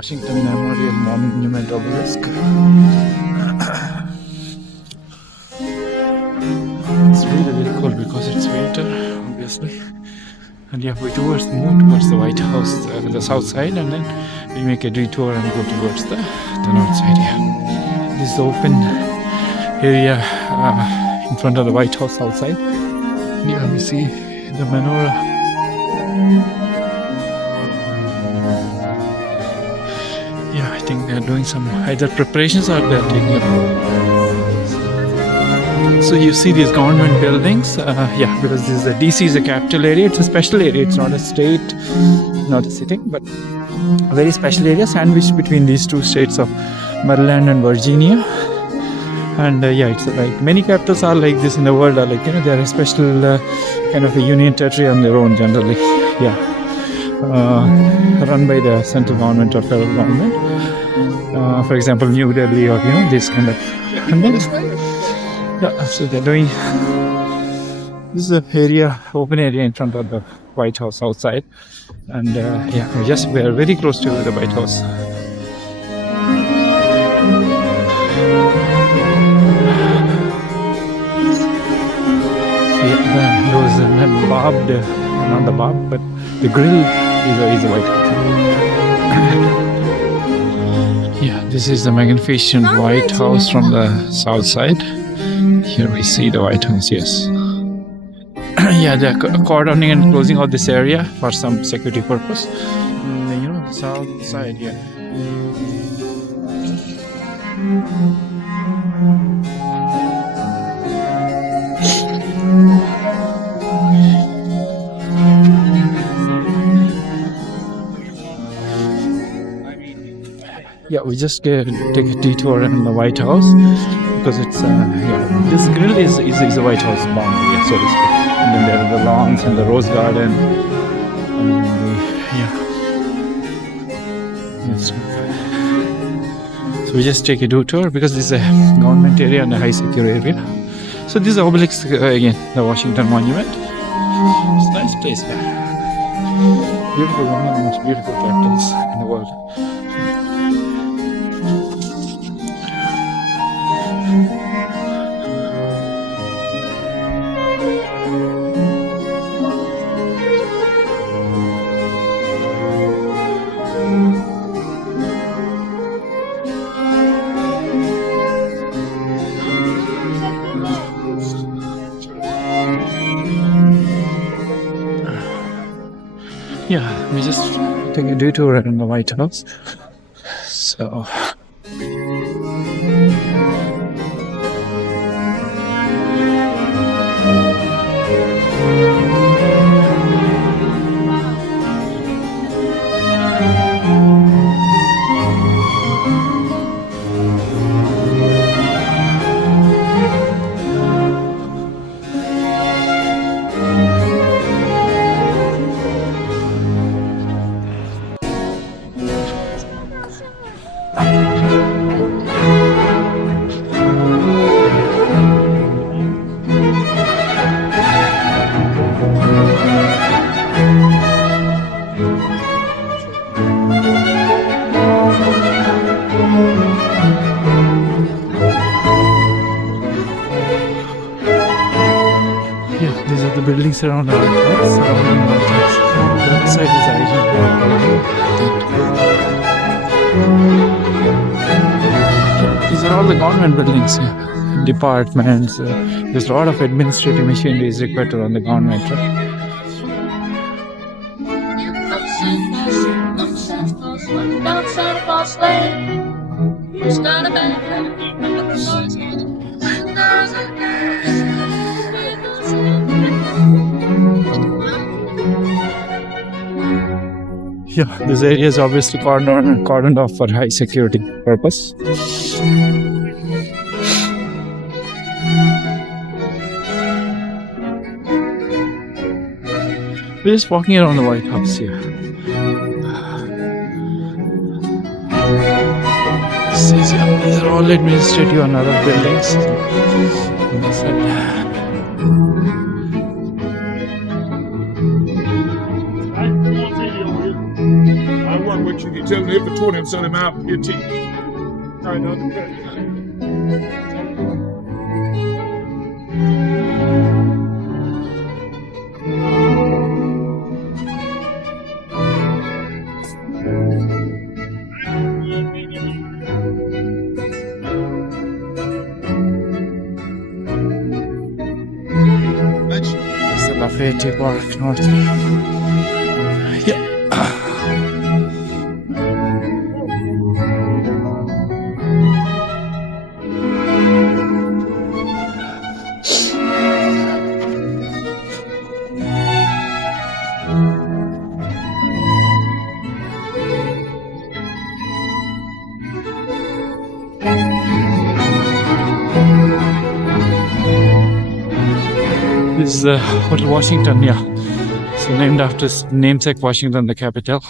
Washington Memorial Monument Obelisk. It's really very cold because it's winter, obviously. And yeah, we move towards the White House, the south side, and then we make a detour and go towards the north side here. This is the open area in front of the White House outside. Here we see the menorah. Yeah, I think they're doing some either preparations or they're taking up. So you see these government buildings, yeah, because this is DC is a capital area. It's a special area. It's not a state, not a city, but a very special area sandwiched between these two states of Maryland and Virginia. And yeah, it's like many capitals are like this in the world. Are like, you know, they are a special kind of a union territory on their own generally. Yeah, run by the central government or federal government. For example, New Delhi or this kind of. And then, yeah, so they're doing. This is an area, open area in front of the White House outside, and yeah, we are very close to the White House. Those barbed, not the barb, but the grill is a White House. Yeah, this is the magnificent White House from the south side. Here we see the White House, yes. Yeah, they're cordoning and closing out this area for some security purpose. The south side, yeah. Yeah, we just take a detour in the White House because it's this grill is a White House boundary, so to speak. And then there are the lawns and the rose garden. And so we just take a detour because this is a government area and a high secure area. So this is obelisk again, the Washington Monument. It's a nice place there. Beautiful, one of the most beautiful capitals in the world. Yeah, we just take a detour in the White House. So these are the buildings around the White House. The other side is These are all the government buildings here. Departments. There's a lot of administrative machinery is required to run the government, right? Yeah, this area is obviously cordoned off for high security purpose. We're just walking around the White House here. These are all administrative and other buildings. You can tell me if it's 20 cent amount for your tea. I know the It's the Lafayette Park North. Yeah. This is Hotel Washington, yeah. So named after his namesake Washington, the capital.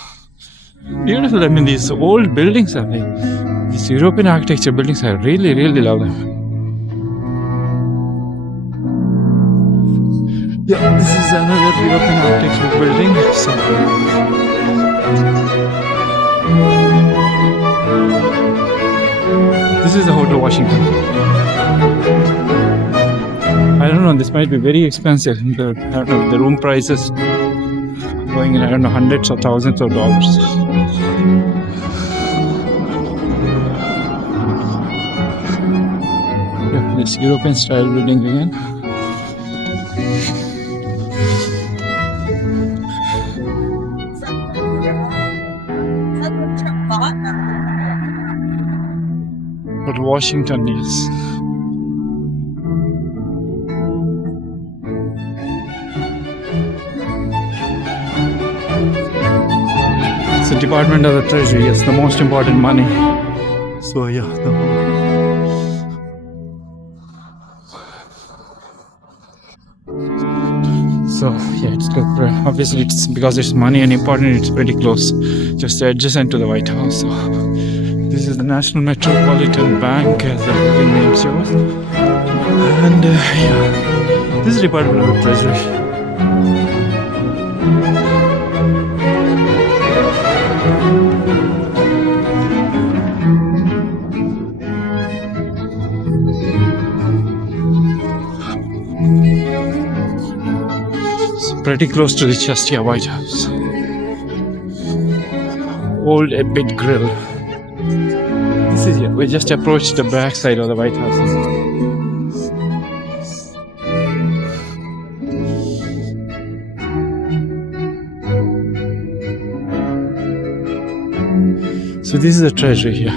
Beautiful. I mean, these old buildings are like these European architecture buildings. I really, really love them. Yeah, this is another European architecture building. So this is the Hotel Washington. I don't know, this might be very expensive. I don't know, the room prices going in, I don't know, hundreds or thousands of dollars. Yeah, this European style building again. But Washington is. The Department of the Treasury, yes, the most important money. So yeah, it's good. Obviously, it's because it's money and important. It's pretty close, just adjacent to the White House. So this is the National Metropolitan Bank, as the building name shows, and yeah, this is the Department of the Treasury. Pretty close to the Chestia White House. Old Ebbitt Grill. This is it. We just approached the back side of the White House. So this is the Treasury here.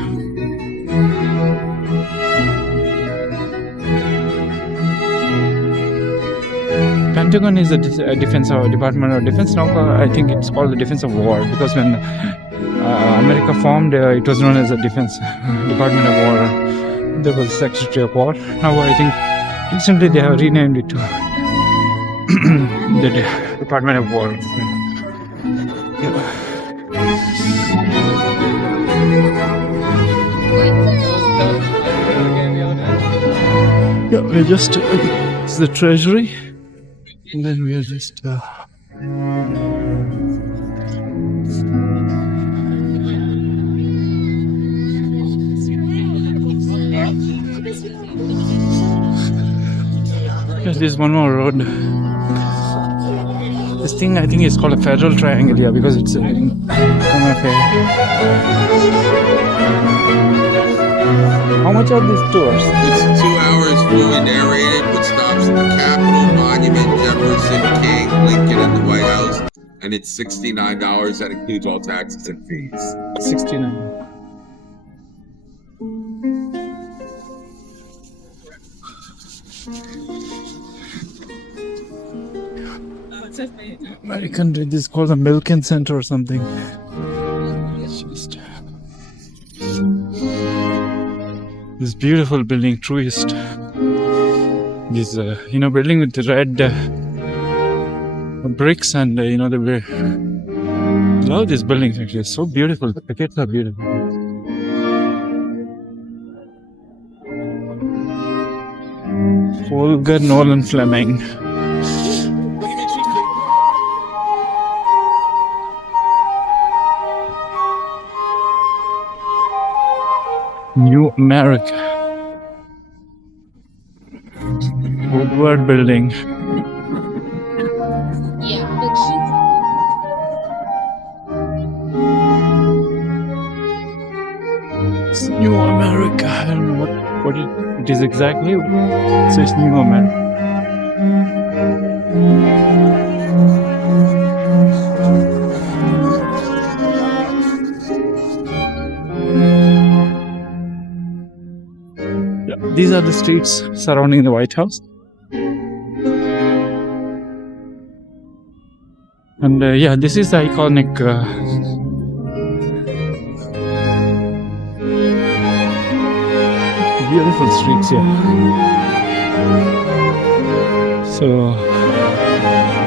Pentagon is a defense or Department of Defense. Now I think it's called the Defense of War, because when America formed, it was known as the Defense Department of War. There was Secretary of War. Now I think recently they have renamed it to the Department of War. Yeah, we just it's the Treasury. And then we are just there's one more road. This thing I think is called a Federal Triangle here, because it's How much are these tours? It's 2 hours fully narrated with stops at the Capitol, Monument, Jefferson, King, Lincoln, and the White House. And it's $69. That includes all taxes and fees. 69. American, this is called the Milken Center or something. It's just this beautiful building, Truist. This building with the red bricks, and the love these buildings. Actually, it's so beautiful. The pickets are beautiful. Holger Nolan Fleming. New America. Woodward Building. Yeah, but she's It's New America. I don't know what it is exactly. So it's New America. Yeah, these are the streets surrounding the White House. And yeah, this is the iconic beautiful streets here. So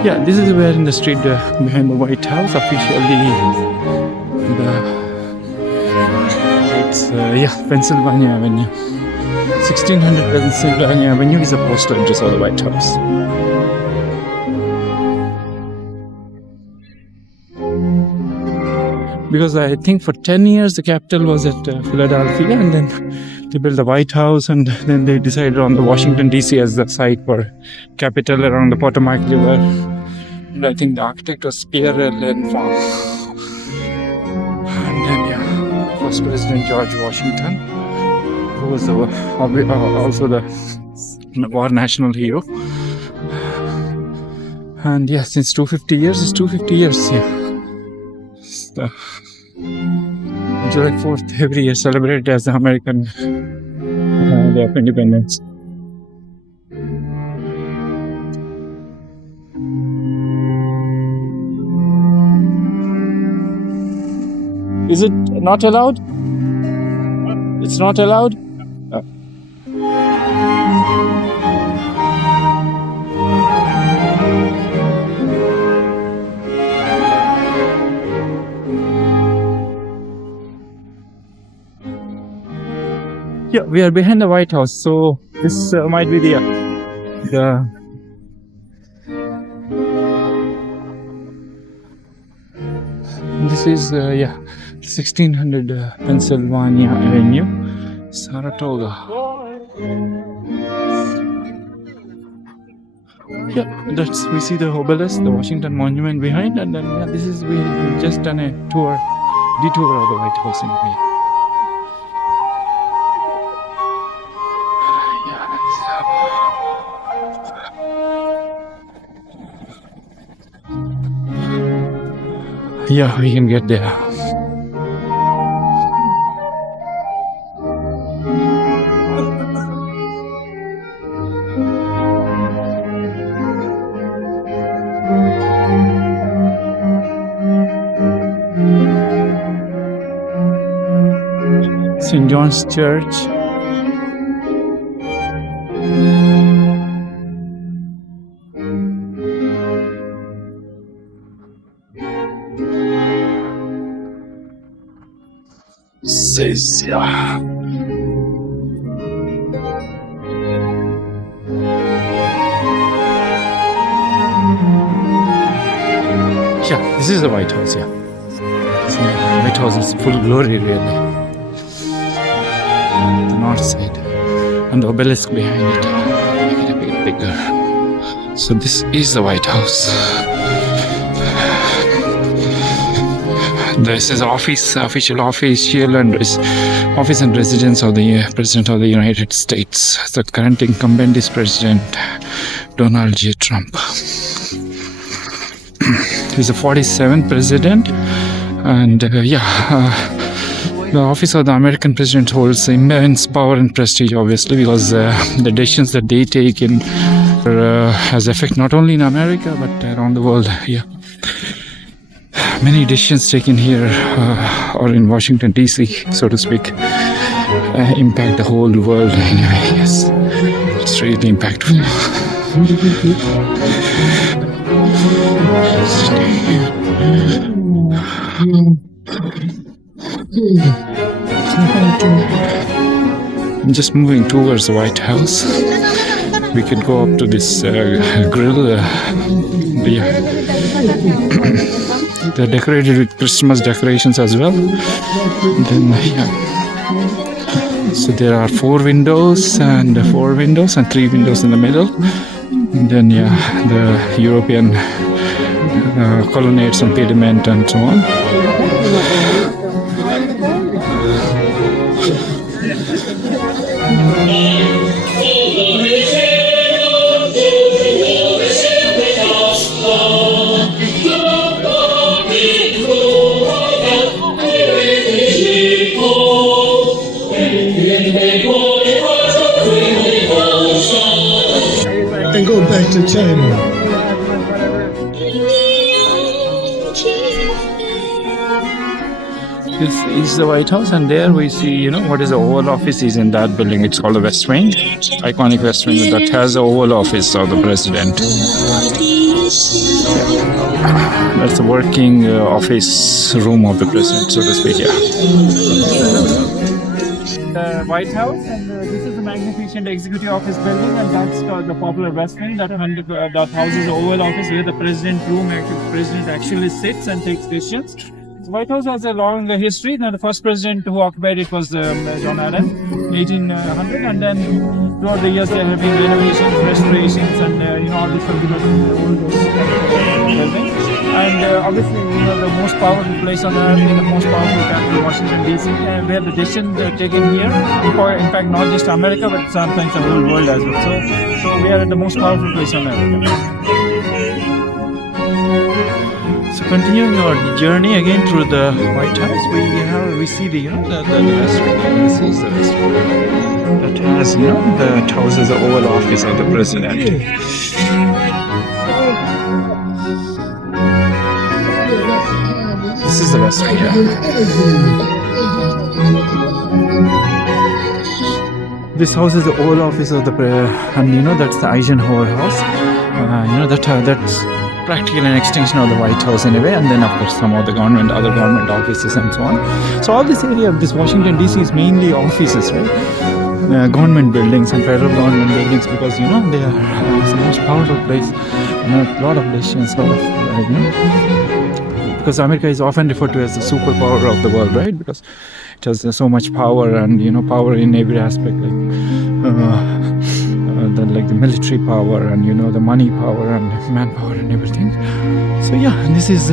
yeah, this is where in the street behind the White House officially it's Pennsylvania Avenue. 1600 Pennsylvania Avenue is the postal address of the White House. Because I think for 10 years the capital was at Philadelphia, and then they built the White House, and then they decided on the Washington DC as the site for capital around the Potomac River. And I think the architect was Pierre L'Enfant. And then first President George Washington, who was also the war national hero. And yeah, since 250 years, it's 250 years, yeah. July 4th every year celebrated as the American Day of Independence. Is it not allowed? It's not allowed? Yeah, we are behind the White House, so this might be the this is 1600 Pennsylvania Avenue, Saratoga. Yeah, we see the obelisk, the Washington Monument behind, and then we just done a detour of the White House in here. Yeah, we can get there. St. John's Church. Yeah, this is the White House, yeah. So the White House is full glory, really. The north side. And the obelisk behind it. Make it a bit bigger. So this is the White House. This is official office and residence of the President of the United States. The current incumbent is President Donald J. Trump. He's the 47th president, and the office of the American president holds immense power and prestige, obviously, because the decisions that they take has effect not only in America but around the world. Yeah. Many decisions taken here or in Washington DC, so to speak, impact the whole world anyway. Yes, it's really impactful. I'm just moving towards the White House. We can go up to this grill. They're decorated with Christmas decorations as well. Then So there are 4 windows and 3 windows in the middle. And then the European colonnades and pediment and so on. And go back to China. This is the White House, and there we see, what is the Oval Office is in that building. It's called the West Wing, iconic West Wing that has the Oval Office of the President. That's the working office room of the President, so to speak. The White House, and this is the magnificent Executive Office building, and that's called the popular West Wing. That houses the Oval Office where the President actually sits and takes decisions. The White House has a long history. Now, the first president who occupied it was John Allen, 1800, and then throughout the years there have been renovations, restorations, and all this from the old building. And obviously, the most powerful place on earth, the most powerful capital, Washington D.C., where the decisions are taken here, or in fact not just America, but sometimes the whole world as well. So we are at the most powerful place on earth. So continuing our journey again through the White House, we see the West Wing. This is the West Wing that has that houses the Oval Office of the President. This is the West Wing. This house is the Oval Office of the and that's the Eisenhower House. That's practically an extension of the White House in a way, and then of course some of the other government offices and so on. So all this area of this Washington DC is mainly offices, right? Government buildings and federal government buildings, because they are it's the most powerful place. A lot of decisions, because America is often referred to as the superpower of the world, right? Because it has so much power, and power in every aspect, like the military power and the money power and manpower and everything. So this is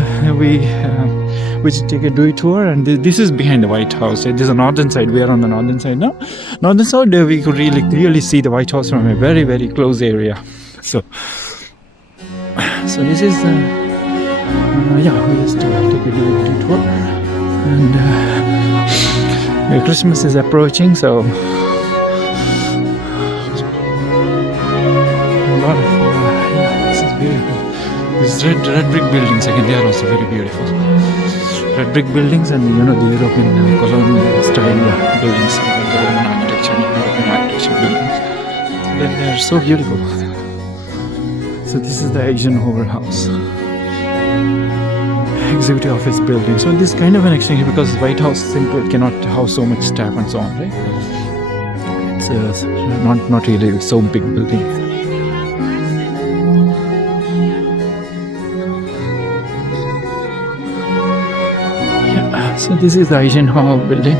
we should take a tour, and this is behind the White House. It is the northern side. We are on the northern side now. Northern side, we could really clearly see the White House from a very, very close area. So this is we just take a tour, and Christmas is approaching, so. This is beautiful. These red brick buildings, again, they are also very beautiful. Red brick buildings and the European colonial style buildings, the Roman architecture, European architecture buildings. They are so beautiful. So this is the Eisenhower House, Executive Office building. So this is kind of an extension, because White House simply cannot house so much staff and so on, right? It's not really so big building. So this is the Eisenhower building.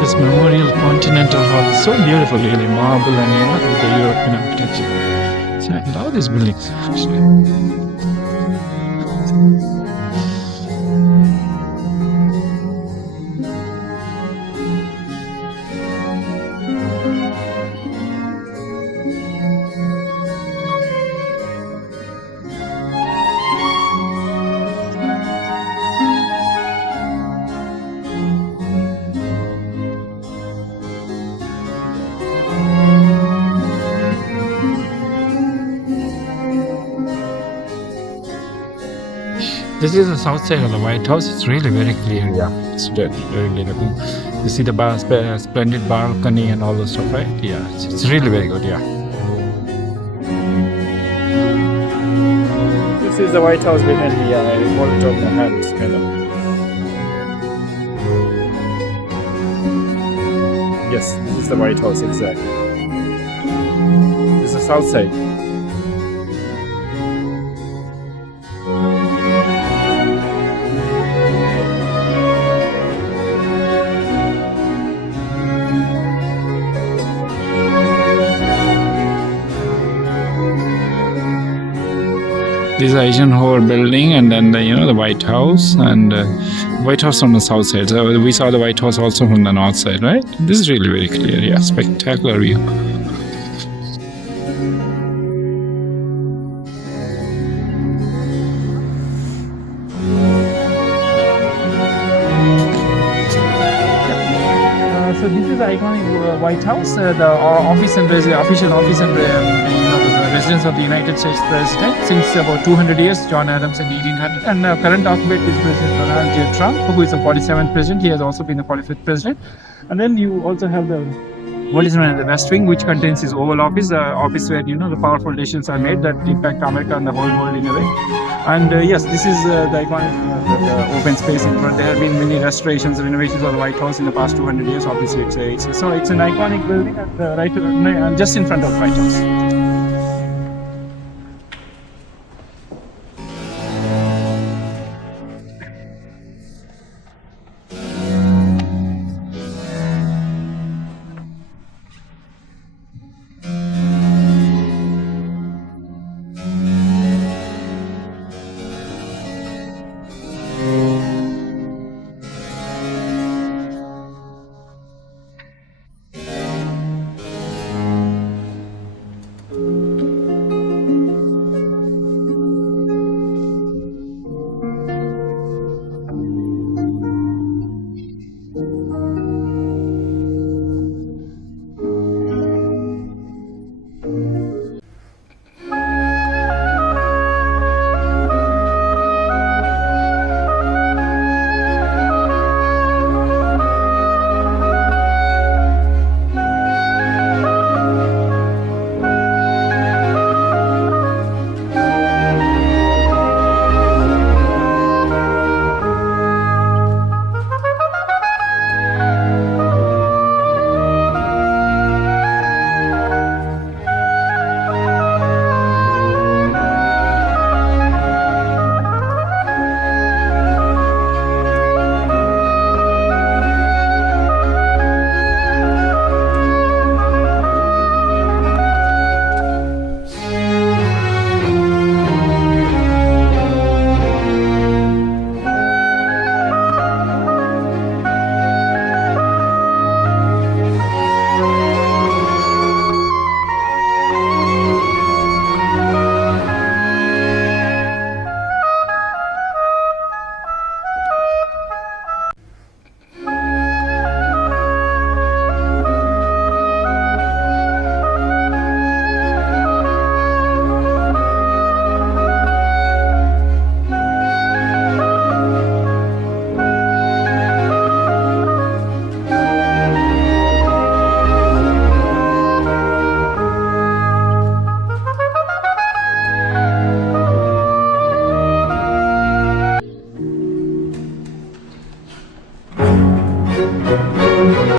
This Memorial Continental Hall is so beautiful, really, marble and with the European architecture. So I love these buildings, actually. This is the south side of the White House. It's really very clear. Yeah, it's very looking. You see the splendid balcony and all those stuff, right? Yeah, it's really very good. Yeah. This is the White House behind me. Yeah, I hold it on my hands, kind of. Yes, this is the White House, exactly. This is the south side. This is Eisenhower building, and then the White House, and White House on the south side. So we saw the White House also from the north side, right? This is really very clear. Yeah, spectacular view. So this is the iconic White House, the office and official office and the residence of the United States President since about 200 years. John Adams in 1800, and current occupant is President Donald J. Trump, who is the 47th president. He has also been the 45th president. And then you also have the what is known as the West Wing, which contains his Oval Office, the office where the powerful decisions are made that impact America and the whole world in a way. And yes, this is the iconic the open space in front. There have been many restorations and renovations of the White House in the past 200 years. Obviously, it's an iconic building, and right and just in front of the White House.